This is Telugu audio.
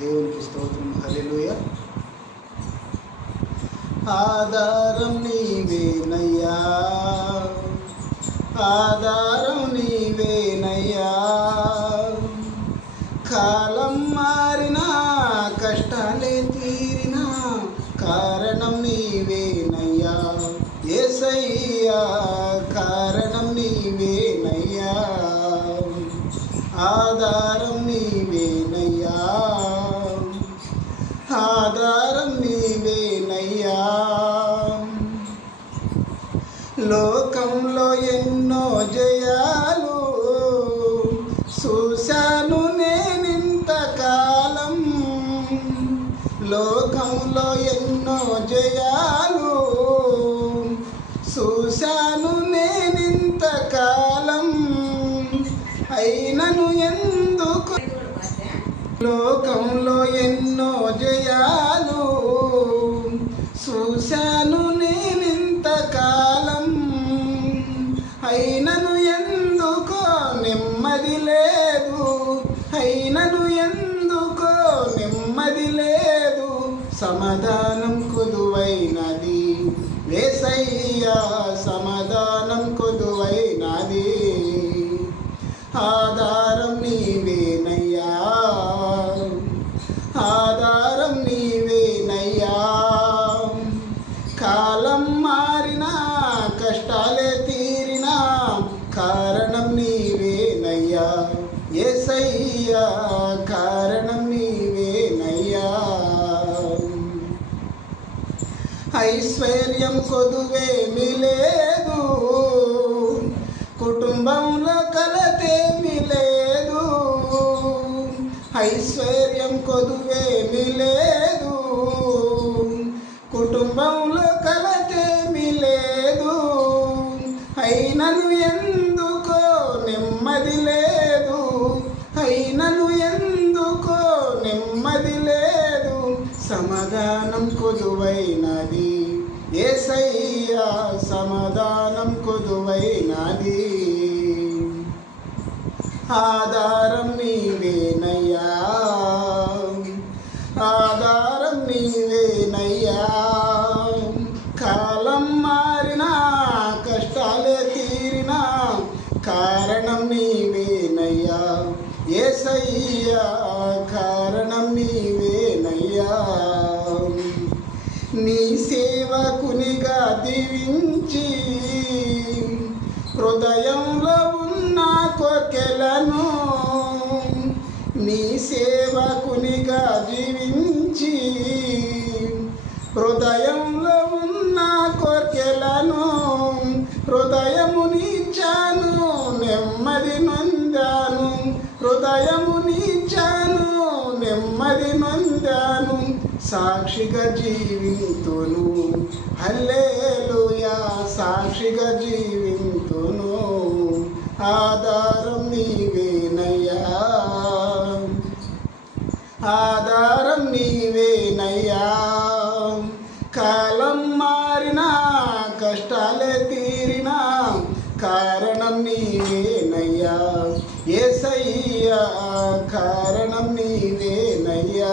దేవునికి స్తోత్రం. హల్లెలూయా. ఆధారం నీవేనయ్యా, ఆధారం నీవేనయ్యా. కాలం మారినా కష్టాలే తీరినా కారణం నీవేనయ్యా యేసయ్యా, కారణం నీవేనయ్యా. ఆధారం నీవేనయ్యా, ఆధారం నీవేనయ్యా. లోకంలో ఎన్నో జయాలు చూశాను నేనింతకాలం, లోకంలో ఎన్నో జయాలు చూశాను నేనింతకాలం. అయినను ఎందుకు లోకంలో ఎన్నో జయాలు చూశాను నేనింతకాలం. అయినను ఎందుకో నెమ్మది లేదు, అయినను ఎందుకో నెమ్మది లేదు. సమాధానం కొదువైనది యేసయ్యా, సమాధానం కొదువైనది. ఆధారం నీవేనయ్యా, ఆధారం నీవేనయ్యా. కాలం మారినా కష్టాలే తీరినా కారణం నీవేనయ్యా యేసయ్యా, కారణం నీవేనయ్యా. ఐశ్వర్యం కొదువేమీ లేదు, కుటుంబంలో కలతేమీ లేదు. ఐశ్వర్యం కొదువేమీ లేదు, కుటుంబంలో కలతేమీ లేదు. అయినను ఎందుకో నెమ్మది లేదు, అయినను ఎందుకో నెమ్మది లేదు. సమాధానం కొదువైనది యేసయ్యా, సమాధానం కొదువైనది. ఆధారం నీవేనయ్యా, ఆధారం నీవేనయ్యా. కాలం మారినా కష్టాలే తీరినా కారణం నీవేనయ్యా యేసయ్యా, కారణం నీవేనయ్యా. నీ సేవకునిగా దీవించి హృదయంలో ఉన్న కోర్కెలను, నీ సేవకునిగా జీవించి హృదయంలో ఉన్న కోర్కెలను హృదయమునిచ్చాను, నెమ్మది నొందాను. హృదయమునిచ్చాను, నెమ్మది నొందాను. సాక్షిగా జీవింతును, హల్లెలూయా, సాక్షిగా జీవింతును. ఆధారం నీవేనయ్యా, ఆధారం నీవేనయ్యా. కాలం మారినా కష్టాలే తీరినా కారణం నీవేనయ్యా యేసయ్యా, కారణం నీవేనయ్యా.